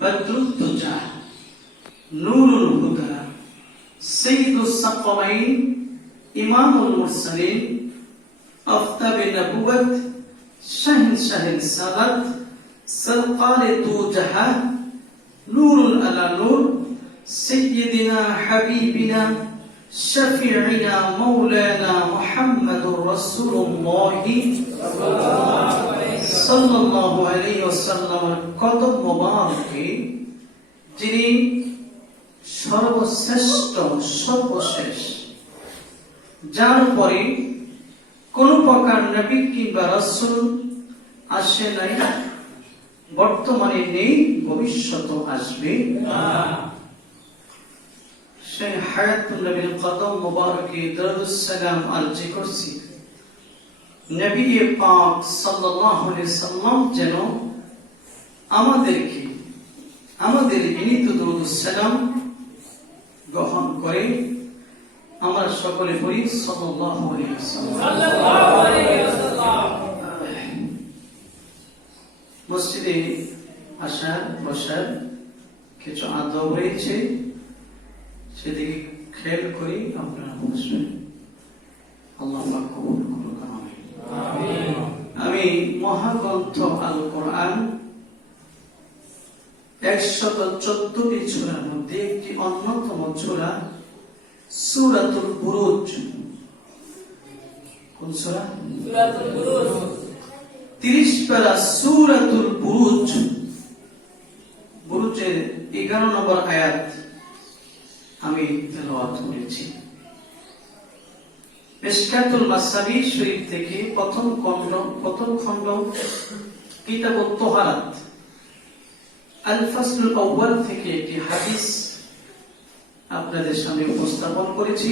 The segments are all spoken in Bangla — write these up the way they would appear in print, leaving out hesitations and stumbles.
বদরুদ্দুজা, নূরুল হুদা, সাইয়্যিদুস সাকলাইন, ইমামুল মুরসালিন, আফতাবে নবুওয়াত, শাহনশাহে সালাত, সরকারে দু জাহান, নূরুল আলা নূর, সাইয়্যিদিনা হাবিবিনা শাফিঈনা মাওলানা মুহাম্মাদুর রাসূলুল্লাহ সাল্লাল্লাহু আলাইহি ওয়াসাল্লামের কদম মোবারকে, যিনি সর্বশ্রেষ্ঠ সর্বশেষ, যার পরে কোন প্রকার নবী কিংবা রাসূল আসে নাই, বর্তমানে নেই, ভবিষ্যৎ আসবে না। সেই হায়াতুন নবীর কদম মোবারকে দরুদ সালাম আরজি করছি। নবী পাক সাল্লাল্লাহু আলাইহি সাল্লাম যেন আমাদেরকে আমাদের বিনীত দরুদ সালাম গ্রহণ করে। আমরা সকলে পড়ি সাল্লাল্লাহু আলাইহি ওয়াসাল্লাম। মসজিদে আসার বসার কিছু আদব রয়েছে, সেদিকে খেয়াল করি, আপনারা বসবেন। আল্লাহ পাক কবুল করুন, আমিন। আমি মহাগ্রন্থ আল কোরআন 114টি সূরার মধ্যে একটি অন্যতম সূরা সূরাতুল বুরুজ। কোন সূরা? সূরাতুল বুরুজ। 30 পারা সূরাতুল বুরুজ। বুরুজের 11 নম্বর আয়াত আমি তেলাওয়াত করেছি। মিশকাতুল মাসাবি শরীফ থেকে প্রথম খণ্ড কিতাবুত তাহারাত আল ফাসলুল আউয়াল থেকে একটি হাদিস আপনাদের সামনে উপস্থাপন করেছি।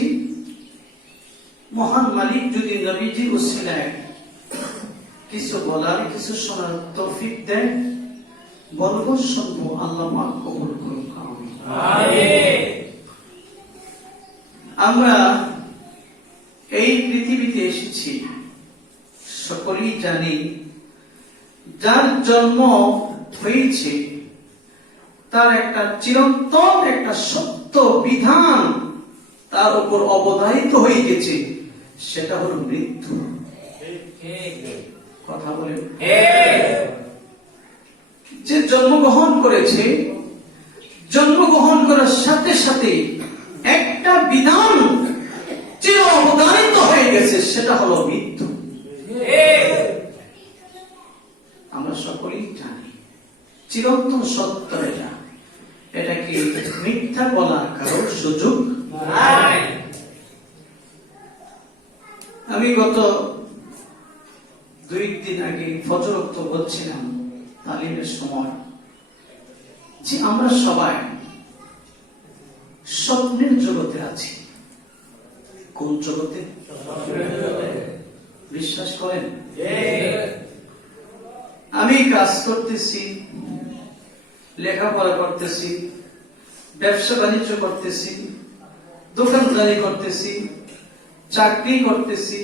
মহান মালিক যদি নবীজির উসিলায় কিছু বলার, কিছু শোনার তৌফিক দেয়, বলবো, শুনবো। আল্লাহ পাক কবুল করুন, আমিন। আমরা এই পৃথিবীতে এসেছি, সকলেই জানি, যার জন্ম হয়েছে তার একটা চিরন্তন একটা সত্য বিধান তার উপর অবধারিত হয়ে গেছে, সেটা হলো মৃত্যু। কথা বলে, যে জন্মগ্রহণ করেছে, জন্মগ্রহণ করার সাথে সাথে একটা বিধান চির অবধারিত হয়ে গেছে, সেটা হলো মৃত্যু। আমরা সকলেই জানি, চিরন্তন সত্য এটা। এটা কি মিথ্যা বলার কারোর সুযোগ নাই। আমি গত 2 দিন আগে ফজর ওয়াক্ত বলছিলাম তালিমের সময় যে আমরা সবাই স্বপ্নের জগতে আছি। কোন জগতে? বিশ্বাস করেন? আমি কাজ করতেছি, লেখাপড়া করতেছি, ব্যবসা বাণিজ্য করতেছি, দোকানদারি করতেছি, চাকরি করতেছি,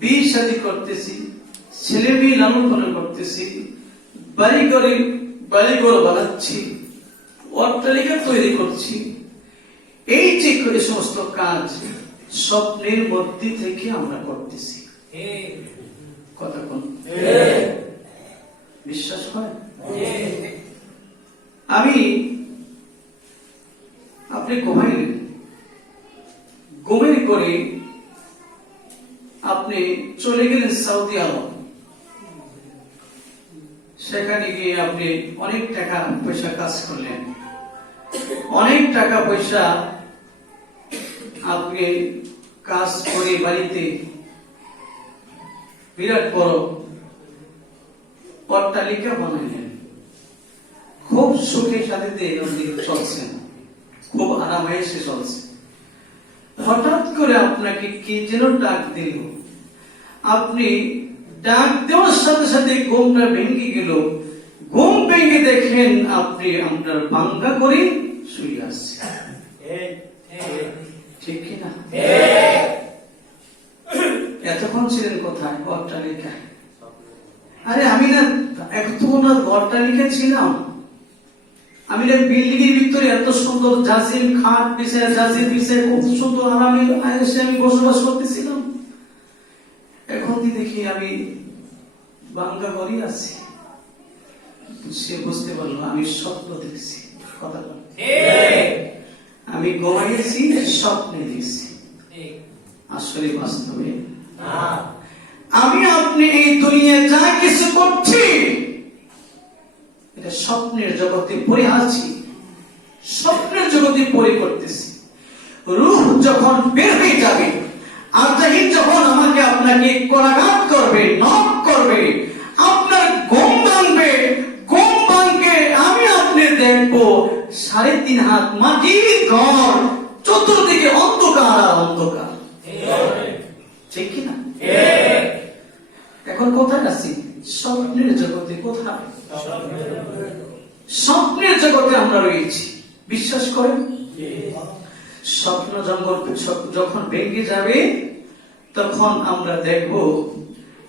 বিয়ে শাদী করতেছি, ছেলে মেয়ে লালন পালন করতেছি, বাড়িঘর বানাচ্ছি, অট্টালিকা তৈরি করছি। এই যে সমস্ত কাজ স্বপ্নের মধ্যে থেকে আমরা করতেছি। কথা কোন? বিশ্বাস হয়? আপনি ঘুমাইলেন, ঘুমের করে আপনি চলে গেলেন সৌদি আরব। সেখানে গিয়ে আপনি অনেক টাকা পয়সা কাজ করলেন, অনেক টাকা পয়সা আপনি কাজ করে বাড়িতে বিরাট বড় অট্টালিকা বানাইলেন, খুব সুখে শান্তিতে চলছেন, খুব আরামায়েশে চলছে। হঠাৎ করে আপনাকে কি যেন ডাক দিল, আপনি ডাক দেওয়ার সাথে সাথে ঘুমটা ভেঙে গেল। ঘুম ভেঙে দেখেন আপনি আপনার ভাঙ্গা করে শুয়ে আসছেন। ঠিক কিনা? এতক্ষণ ছিলেন কোথায়? আমি বিল্ডিং এর ভিতরে এত সুন্দর জাজিম খাট বিছায় জাজিম বিছায় কত সুন্দর আরামে এসে আমি বসবাস করতেছিলাম। এখন দেখি আমি বাংলা ঘরই আছি। সে বুঝতে পারলো আমি স্বপ্ন দেখছি। কথা বল, আমি ঘুমাইছি, স্বপ্নে দেখছি, আসলে বাস্তবে আমি আপনি এই দুনিয়া যা কিছু করছি এটা স্বপ্নের জগতে পড়ে আছি, স্বপ্নের জগতে পড়ে করতেছি। রূহ যখন বের হয়ে যাবে, আজরাইল যখন আমাকে আপনাকে করাঘাত করবে, নক করবে, আপনার ঘুম ভাঙবে, ঘুম ভাঙবে, আমি আপনি দেখবো 3.5 হাত মাটির ঘর, চতুর্দিকে অন্ধকার আর অন্ধকার। ঠিক কিনা? এখন কোথায় আছি? স্বপ্নের জগতে। কোথায়? স্বপ্নের জগতে আমরা রয়েছি। বিশ্বাস করেন? স্বপ্ন যখন ভেঙে যাবে তখন আমরা দেখব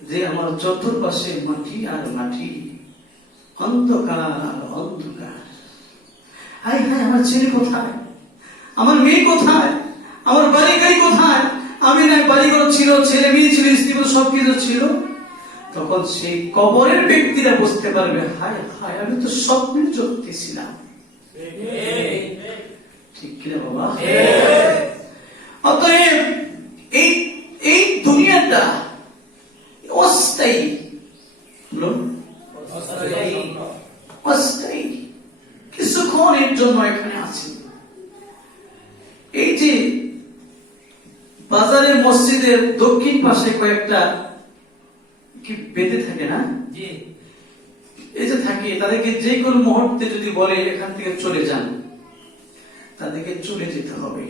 যে আমার চতুর্পাশে মাটি আর মাটি, অন্ধকার আর অন্ধকার। হায় হায়, আমার ছেলে কোথায়? আমার মেয়ে কোথায়? আমার বাড়ি গাড়ি কোথায়? আমি না বাড়িঘর ছিল, ছেলে মেয়ে ছিল, স্ত্রী সবকিছু ছিল। তখন সেই কবরের ব্যক্তিরা বুঝতে পারবে, হায় হায়, আমি তো স্বপ্নের জগতে ছিলাম। ঠিক কিনা বাবা? অতএব এই দুনিয়াটা অস্থায়ী, অস্থায়ী, কিছুক্ষণের জন্য এখানে আছি। এই যে বাজারে মসজিদের দক্ষিণ পাশে কয়েকটা কি বেঁধে থাকে না, এই যে থাকে, তাদেরকে যে কোনো মুহূর্তে যদি বলে এখান থেকে চলে যান, তাদেরকে চলে যেতে হবে।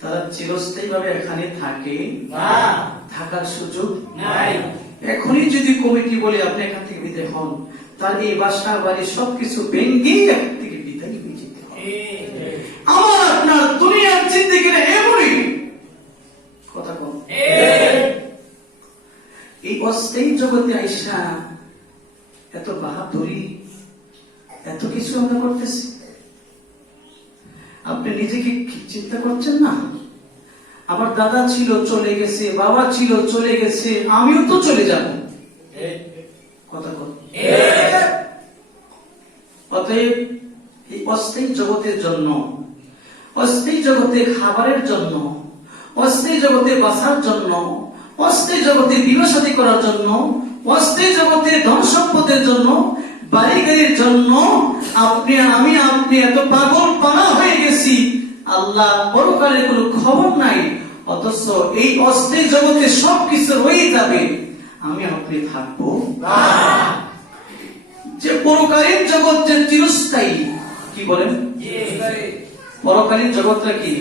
তারা চিরস্থায়ী ভাবে এখানে থাকে, থাকার সুযোগ নাই। এখনই যদি কমিটি বলে আপনি এখান থেকে বিদায় হন, তার এই বাসা বাড়ি সবকিছু ভেঙে এখান থেকে বিদায় হয়ে যেতে হবে। আমার আপনার দুনিয়ার জিন্দেগির এমনই কথা কম। এই অস্থায়ী জগতে আইসা এত বাহাদুরি, এত কিছু আমরা করতেছি। আপনি নিজেকে চিন্তা করছেন না? আমার দাদা ছিল, চলে গেছে, বাবা ছিল, চলে গেছে, আমিও তো চলে যাব। কথা কম। অতএব এই অস্থায়ী জগতের জন্য, অস্থায়ী জগতে খাবারের জন্য, অস্থায়ী জগতে বাঁচার জন্য, অস্থায়ী জগতে বিবাহ শাদী করার জন্য, অস্থায়ী জগতে ধন সম্পদের জন্য, বাড়ি গাড়ির জন্য আপনি এত পাগল পানা হয়ে গেছি, আল্লাহ পরকালের কোনো খবর নাই। অথচ এই অস্থায়ী জগতে সবকিছু রয়ে যাবে, আমি আপনি থাকবো যে পরকালীন জগৎ যে চিরস্থায়ী। কি বলেন? পরকালীন জগৎটা কি?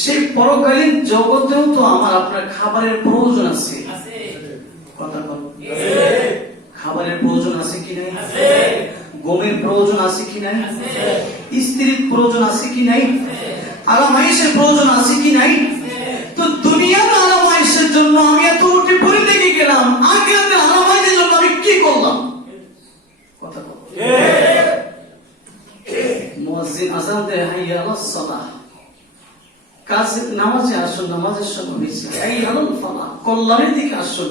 সেই পরকালীন জগতেও তো আমার আপনার খাবারের প্রয়োজন আছে। কথা বল, খাবারের প্রয়োজন আছে কি নাই? গমের প্রয়োজন আছে কি নাই? স্ত্রীর প্রয়োজন আছে কি নাই? আরামাইশের প্রয়োজন আছে কি নাই? তো দুনিয়ার আরামাইশের জন্য আমি এত উঠে পড়ে লেগে গেলাম, আখিরাতের আরামাইশের জন্য আমি কি করলাম? কথা বল। মুয়াজ্জিন আযান দেয়, হাইয়া আলাস সালাহ, কাজে নামাজে আসুন, নামাজের সময় হয়েছে, হাইয়া আলাল ফালাহ, কল্যাণের দিকে আসুন।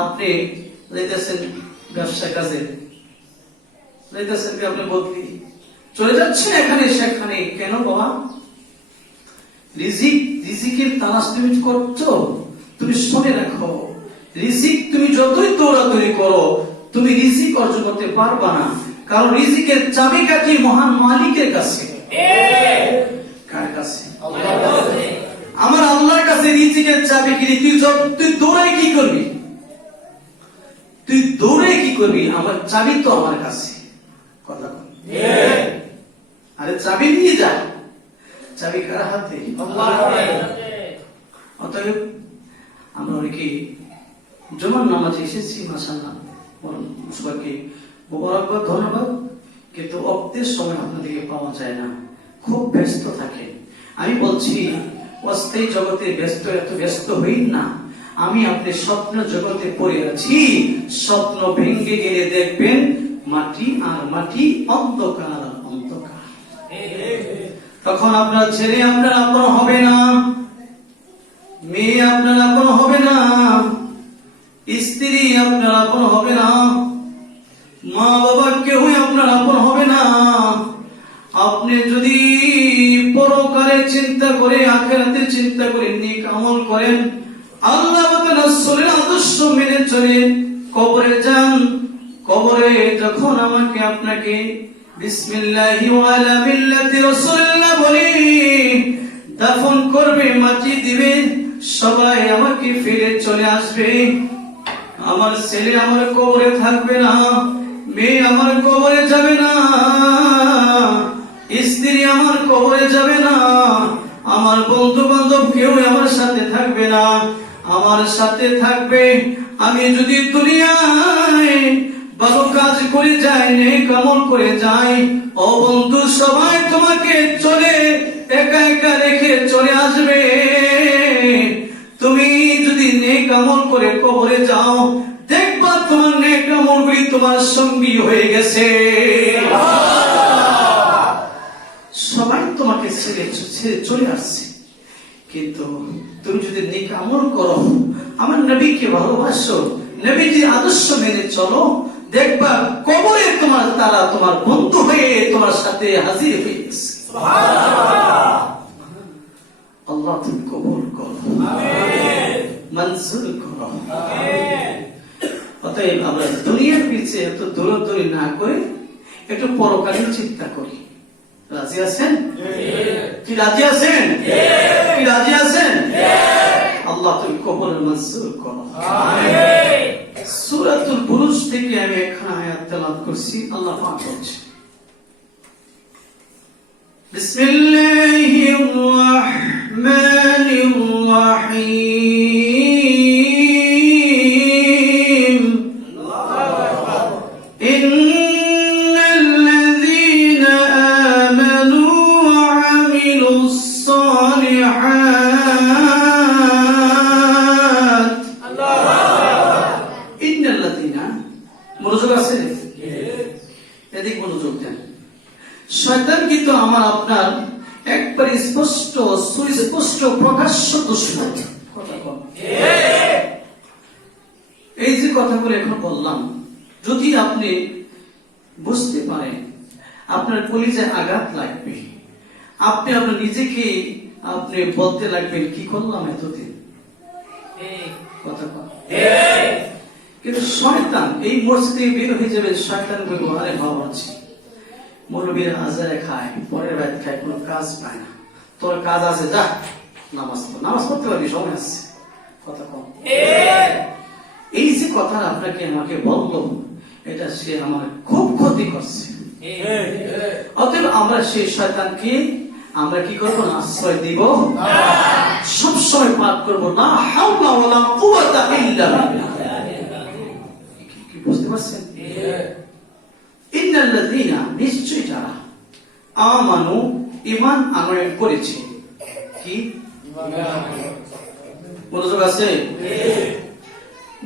আপনি যাইতেছেন ব্যবসা কাজে, যাইতেছেন কি আপনি বদলি চলে যাচ্ছেন এখানে সেখানে, কেন বাবা? রিজিকের তালাশ তুমি করছো। তুমি শুনে রাখো, রিজিক তুমি যতই দৌড়াদৌড়ি করো, তুমি রিজিক অর্জন করতে পারবা না। কারণ রিজিকের চাবিকাঠি মহান মালিকের কাছে। কার কাছে? আমার আল্লাহর কাছে রিজিকের চাবিকাঠি। তুই দৌড়াই কি করবি? তুই দৌড়ে কি করবি? আমার চাবি তো আমার কাছে। কথা বল। আরে চাবি নিয়ে যা। চাবি কার হাতে? অতএব আমরা অনেকে জুমার নামাজে এসেছি, মাশাআল্লাহ, সবাইকে মোবারকবাদ, ধন্যবাদ। কিন্তু অক্তের সময় আপনাদেরকে পাওয়া যায় না, খুব ব্যস্ত থাকে। আমি বলছি অস্থায়ী জগতে এত ব্যস্ত হইন না। আমি আপনি স্বপ্ন জগতে পড়ে আছি, স্বপ্ন ভেঙে গেলে দেখবেন মাটি আর মাটি, অন্ধকার আর অন্ধকার। তখন আপনার ছেলে আপনার আপন হবে না, মেয়ে আপনার আপন হবে না, স্ত্রী আপনার আপন হবে না, মা বাবা কেউই আপনার আপন হবে না। আপনি যদি পরকালে চিন্তা করে, আখিরাতে চিন্তা করে নেক আমল করেন, আল্লাহ ওয়া রাসূলের আদর্শ মেনে চলে কবরে যান, কবরে যখন আমাকে আপনাকে বিসমিল্লাহি ওয়া আলা মিল্লাতি রাসূলিল্লাহ বলে দাফন করবে, মাটি দিবে, সবাই আমাকে ফিরে চলে আসবে। আমার ছেলে আমার কবরে থাকবে না, মেয়ে আমার কবরে যাবে না, স্ত্রী আমার কবরে যাবে না, আমার বন্ধু বান্ধব কেউ আমার সাথে থাকবে না। আমার সাথে থাকবে আমি যদি দুনিয়ায় ভালো কাজ করে যাই, নেক আমল করে যাই। ও বন্ধু, সবাই তোমাকে চলে একা একা রেখে চলে আসবে। তুমি যদি নেক আমল করে কবরে যাও, দেখবা তোমার নেক আমলগুলি তোমার সঙ্গী হয়ে গেছে। সবাই তোমাকে ছেড়ে চলে আসছে, কিন্তু তুমি যদি নেক আমল করো, আমার নবীকে ভালোবাসো, নবীজির আদর্শ মেনে চলো, দেখবা কবরে তারা তোমার বন্ধু হয়ে তোমার সাথে হাজির হয়ে গেছে। আল্লাহ তুমি কবুল করো, মঞ্জুর করো। অতএব আমরা দুনিয়ার পিছে এত দৌড়াদৌড়ি না করে একটু পরকালীন চিন্তা করি। রাজি আছেন? কি রাজি আছেন? কি রাজি আছেন? আল্লাহ তুমি কবুল মঞ্জুর করো। সূরাতুল বুরুজ থেকে আমি একখানা আয়াত তেলাওয়াত করছি। আল্লাহ পাক বলছেন, বিসমিল্লাহির রাহমানির রাহিম। ইন্নাল্লাযীনা আমানু ওয়া আমিলুস সালিহাত। ইন্নাল্লাযীনা, মনোযোগ আছে? এদিক মনোযোগ দেন। শয়তান কিন্তু আমার আপনার একবার স্পষ্ট সুস্পষ্ট প্রকাশ্য দুশমন। এই যে কথাগুলো এখন বললাম, যদি আপনি বুঝতে পারেন, আপনার কলিজায় আঘাত লাগবে, আপনি আপনার নিজেকে আপনি বলতে লাগবেন কি করলাম এতদিন। কথা কিন্তু শয়তান এই মসজিদে বের হয়ে যাবে, শয়তান বলবো আরে ভালো আছে, মৌলবীরা আজারে খায়, পরের বাইরে খায়, কোনো কাজ পায় না, তোর কাজ আছে, যা নামাজ পড়তে পারবি, সময় আছে। কথা কম। এই যে কথা আপনাকে আমাকে বললো, এটা সে আমার খুব ক্ষতি করছে। অতএব আমরা সেই শয়তানকে আমরা কি করবো না, আশ্রয় দিব, সবসময় পাঠ করবো না হাওলা ওয়ালা কুওয়াতা ইল্লা বিল্লাহ। কি বুঝতে পারছেন? ইন্নাল্লাযীনা, নিশ্চয় যারা আমানু, ঈমান আনয়ন করেছে। কি মনোযোগ আছে?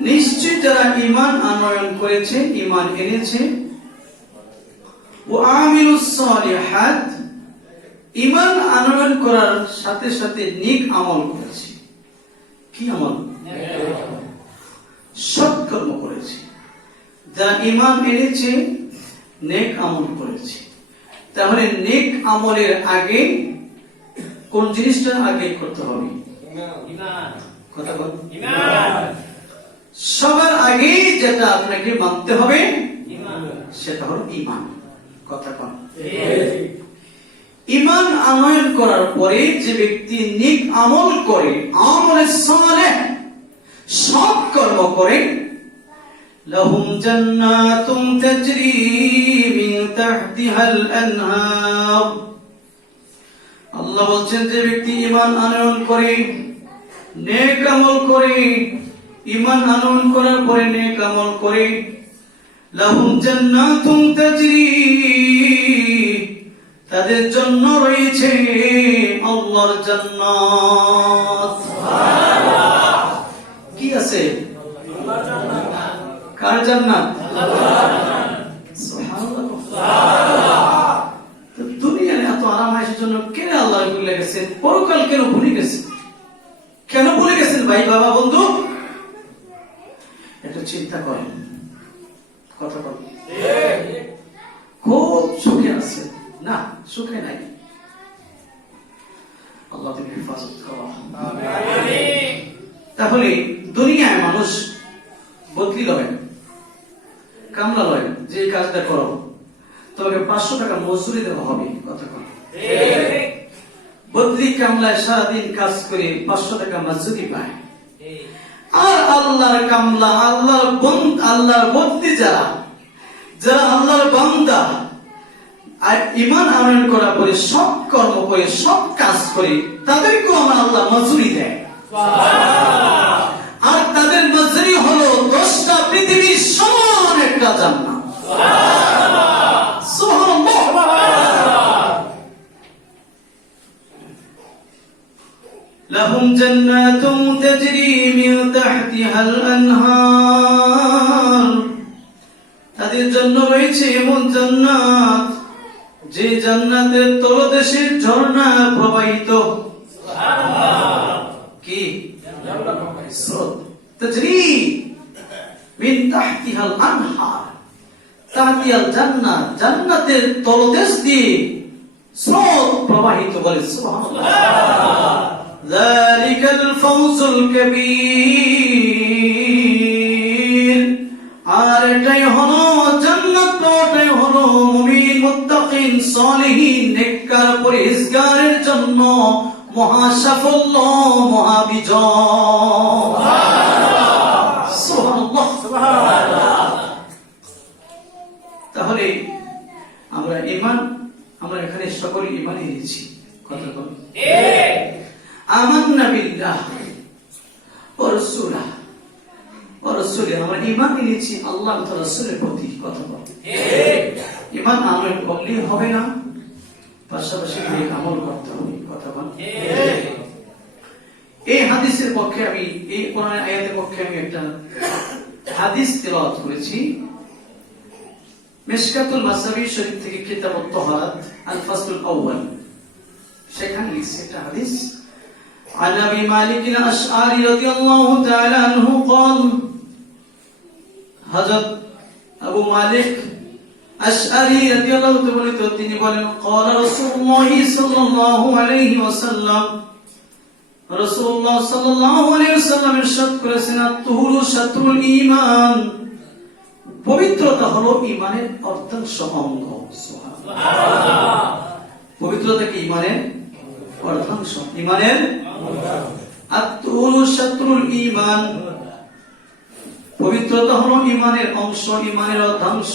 নিশ্চয় যারা ঈমান আনয়ন করেছে, ঈমান এনেছে, ওয়া আমিলুস সালিহাত, ঈমান আনয়ন করার সাথে সাথে নেক আমল করেছে। কি আমল? সৎকর্ম করেছে। যারা ঈমান এনেছে, নেক আমল করেছে। তাহলে নেক আমলের আগে কোন জিনিসটা আগে করতে হবে? কথা বল। সবার আগে যেটা আপনাকে মানতে হবে সেটা হলো ঈমান। কথা বল। ঈমান আনয়ন করার পরে যে ব্যক্তি নেক আমল করে, আমলে সালেহ, সৎ কর্ম করে, লাহুম জান্নাতুন তাজরি মিন তাহতিহাল আনহার। আল্লাহ বলছেন যে ব্যক্তি ঈমান আনয়ন করে, নেক আমল করে, ঈমান আনয়ন করার পরে নেক আমল করে, লাহুম জান্নাতুন তাজরি, তাদের জন্য রয়েছে আল্লাহর জান্নাত। সুবহানাল্লাহ। কি আছে? কার জান্নাত? আল্লাহর জান্নাত। বলেন, খুব সুখে আছে না? সুখে নাই। আল্লাহ তুমি হেফাজত করো। তাহলে দুনিয়ায় মানুষ বদলি লয়, কামলা লয়, যে কাজটা করো তোমাকে 500 টাকা মজুরি দেওয়া হবে। কথা কর, বদলি কামলায় সারাদিন কাজ করে 500 টাকা মজুরি পায়। আর আল্লাহর কামলা, আল্লাহর বদলি যারা আল্লাহর বান্দা আর ঈমান আনয়ন করার পরে সব কর্ম করে সব কাজ করে তাদেরকেও আমার আল্লাহ মজুরি দেয়। আর তাদের মজুরি হলো 10টা পৃথিবীর সমান একটা জান্নাত। لهم جنات تجري من تحتها الأنهار তাদের জন্য রয়েছে এমন জান্নাত যে জান্নাতের তলদেশে ঝর্ণা প্রবাহিত। কি স্রোত, তাজরি মিন তাহতিহাল আনহার, তাহতিহাল জান্নাত, জান্নাতের তলদেশ দিয়ে স্রোত প্রবাহিত। বলে সুবহানাল্লাহ। যালিকাল ফাওজুল কাবীর। আর এটাই হলো জান্নাত, এটাই হলো মুমিন, মুত্তাকিন, সালিহিন, নেককার, পরহেজগারের জন্য মহা সাফল্য, মহা বিজয়। সুবহানাল্লাহ, সুবহানাল্লাহ। তাহলে আমরা ঈমান, আমরা এখানে সকলে ঈমান এনেছি। কথা বলুন, আমান্না বিল্লাহ ওয়া রাসূলিহি, আমরা ঈমান এনেছি আল্লাহ ও তার রাসূলের প্রতি। কথা বলুন, ঈমান আমল করলে হবে না, পাশাপাশি আমল করতে হবে। কথা বলুন। এই হাদিসের পক্ষে আমি, এই কোরআন আয়াতের পক্ষে আমি একটা হাদিস তেলাওয়াত করেছি। মিশকাতুল মাসাবি শরীফ থেকে কিতাবুত তাহারাত আল ফাসলুল আউয়াল, সেখানে লিখছে একটা হাদিস। عن أبي مالك الأشعري رضي الله تعالى عنه قال, হযরত আবু মালিক আশআরী রাদিয়াল্লাহু তাআলা তিনি বলেন, قال رسول الله صلى الله عليه وسلم, রাসূলুল্লাহ সাল্লাল্লাহু আলাইহি ওয়াসাল্লাম ইরশাদ করেছেন, আত-তুহুরু শাতরুল ঈমান, পবিত্রতা হলো ঈমানের অর্ধাংশ, অঙ্গ। সুবহানাল্লাহ। পবিত্রতা কি ঈমানের অর্ধাংশ, ঈমানের আত-তুহুরু শাতরুল ঈমান, পবিত্রতা হলো ঈমানের অংশ, ঈমানের অর্ধাংশ।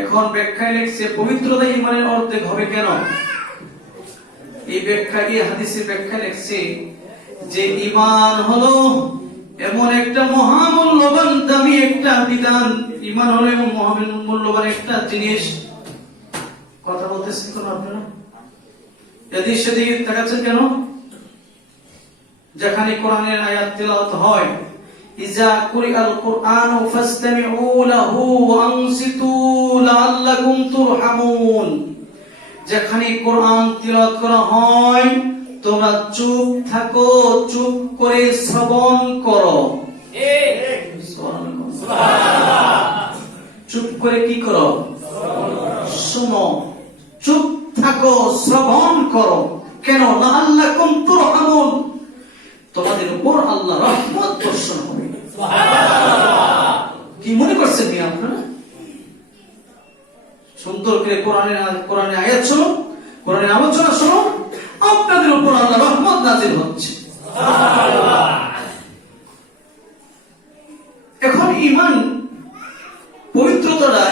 এখন ব্যাখ্যায় লিখছে পবিত্রতা ঈমানের অর্ধেক হবে কেন? এই ব্যাখ্যা, এই হাদিসের ব্যাখ্যা লিখছে যে ঈমান হলো এমন একটা মহামূল্যবান দামি একটা বিধান, ঈমান হলো এমন মহামূল্যবান একটা জিনিস। কথা বলতেছেন কেন আপনারা? এদিক সেদিকে তাকাচ্ছেন কেন? যেখানে কোরআনের আয়াত তেলাওয়াত হয়, ইজা কুরিআল কুরআনু ফাসতামিউ লাহু ওয়া আনসিতু লাআল্লাকুম তুরহামুন, যেখানে কোরআন তেলাওয়াত করা হয় তোমরা চুপ থাকো, চুপ করে শ্রবণ করো। সুবহানাল্লাহ। চুপ করে কি করো? শোনো। চুপ থাকো, শ্রবণ করো। কেন? লাআল্লাকুম তুরহামুন, তোমাদের উপর আল্লাহ রহমত বর্ষণ হবে। সুবহানাল্লাহ। কি মনে করছেন মিয়া আপনারা? সুন্দর করে কোরআনের আয়াত শুনো, কোরআনের আলোচনা শুনো, আপনাদের উপর আল্লাহ রহমত নাযিল হচ্ছে। সুবহানাল্লাহ। এখন ঈমান পবিত্রতাটা,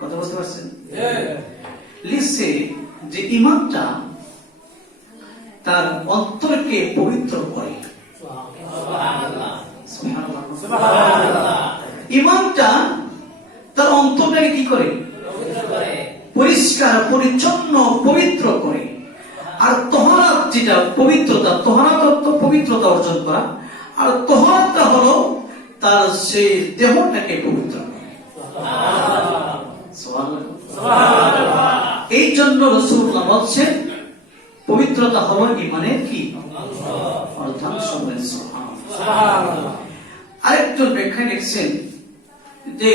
কথা বুঝতে পারছেন? লিখছে যে ঈমানটা তার অন্তরকে পবিত্র করে। সুবহানাল্লাহ, সুবহানাল্লাহ। ঈমানটা তার অন্তরটাকে কি করে? পরিষ্কার, পরিচ্ছন্ন, পবিত্র করে। আর তহরাত যেটা পবিত্রতা, তহরাত অর্থ পবিত্রতা অর্জন করা, আর তহরাতটা হলো তার সেই দেহটাকে পবিত্র করে। সুবহানাল্লাহ। এই জন্য রাসূলুল্লাহ বলছেন পবিত্রতা হলো ঈমানের কি? অর্ধাংশ। সুবহানাল্লাহ। আরেকজন ব্যাখ্যায় লিখছেন যে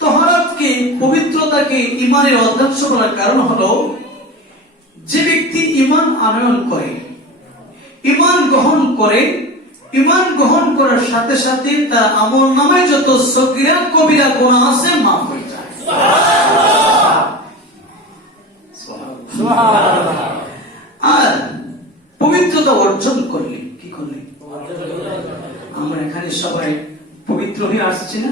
তহরাতকে, পবিত্রতাকে ইমানের অধ্যাংশ বলার কারণ হলো যে ব্যক্তি ইমান আনয়ন করে, ইমান গ্রহণ করে, ইমান গ্রহণ করার সাথে সাথে তার আমল নামায় যত সগীরা কবিরা গুনাহ আছে মাফ হয়ে যায়। আর পবিত্রতা অর্জন করলে কি করলে? আমরা এখানে সবাই পবিত্র হয়ে আসছি না?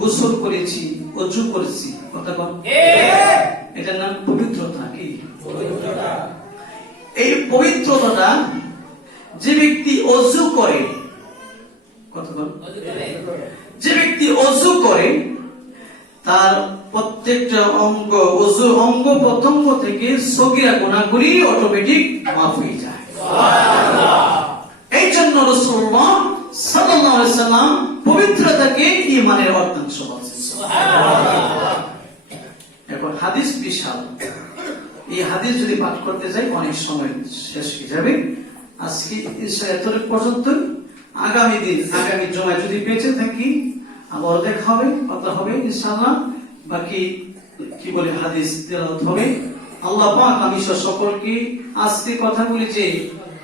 গোসল করেছি, অজু করেছি, কথা বল, এটার নাম পবিত্রতা। কি এই পবিত্রতাটা যে ব্যক্তি অজু করে, কথা বল, যে ব্যক্তি অজু করে তার প্রত্যেকটা অঙ্গ, অজু অঙ্গ প্রত্যঙ্গ থেকে সগীরা গুনাহগুলি অটোমেটিক মাফ হয়ে যায়। এই জন্য রাসূলুল্লাহ সাল্লাল্লাহু আলাইহি সাল্লাম পবিত্রতাকে ঈমানের অর্ধাংশ বলেছেন। এখন হাদিস বিশাল, এই হাদিস যদি পাঠ করতে যাই অনেক সময় শেষ হয়ে যাবে। আজকে ইনশাআল্লাহ এতটুকু পর্যন্ত। আগামী দিন, আগামী জুমায় যদি বেঁচে থাকি আবার দেখা হবে, কথা হবে ইনশাআল্লাহ। বাকি কি বলে হাদিস তেলাওয়াত হবে। আল্লাহ পাক আমি সকলকে আজকে কথাগুলি যে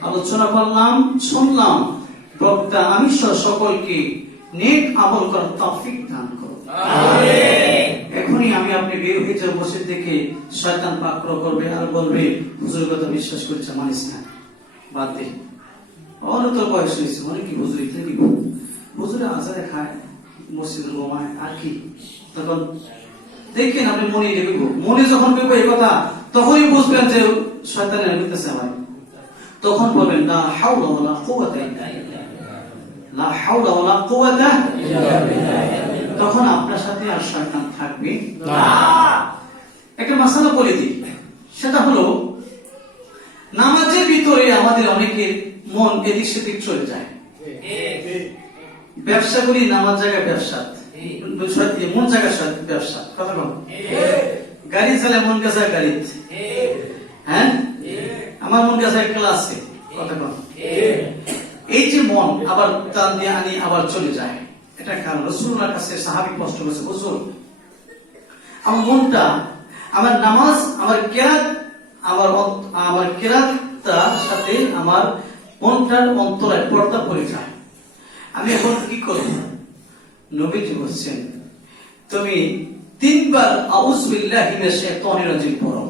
আলোচনা করলাম, শুনলাম, বক্তা আমি সকলকে নেক আমল করার তৌফিক দান করুন। আমিন। এখনই আমি আপনি বের হয়ে যাব, মসজিদ থেকে শয়তান পাকড় করবে আর বলবে হুজুরের কথা বিশ্বাস করছে, মানিস না, বাদ দে। অনেক বয়স হয়েছে, অনেক কি হুজুরি থেকে হুজুরে আজারে খায়, মসজিদের ঘুমায়, আর কি। তখন দেখেন আপনি মনে রেখব, মনে যখন পেব এই কথা তখনই বুঝবেন যে শয়তানের নিতেছে আমার। তখন বলবেন লা হাওলা ওয়ালা কুওয়াতা ইল্লা বিল্লাহ, লা হাওলা ওয়ালা কুওয়াতা ইল্লা বিল্লাহ। তখন আপনার সাথে আর শয়তান থাকবে না। একটা মাসালা বলে দিই, সেটা হলো নামাজের ভিতরে আমাদের অনেকের মন এদিক সেদিক চলে যায়। ব্যবসা করি, নামাজ জায়গায় ব্যবসা, মন জায়গার সাথে ব্যবসা, কথা বল। গাড়ি চালায় মন গেছে গাড়িতে, হ্যাঁ, আমার মন গেছে ক্লাসে, কথা বল। এই যে মন আবার টান দিয়ে আনি আবার চলে যায়, এটা কারণ রাসূলুল্লাহর কাছে সাহাবী প্রশ্ন করেছে, হুজুর আমার মনটা, আমার নামাজ, আমার কিরাত, আমার কিরাতটার সাথে আমার মনটার অন্তরায় পর্দা পড়ে যায়, আমি এখন কি করব? নবীজি বলছেন তুমি 3 বার আউযু বিল্লাহি মিনাশ শাইতানির রাজিম পড়ো।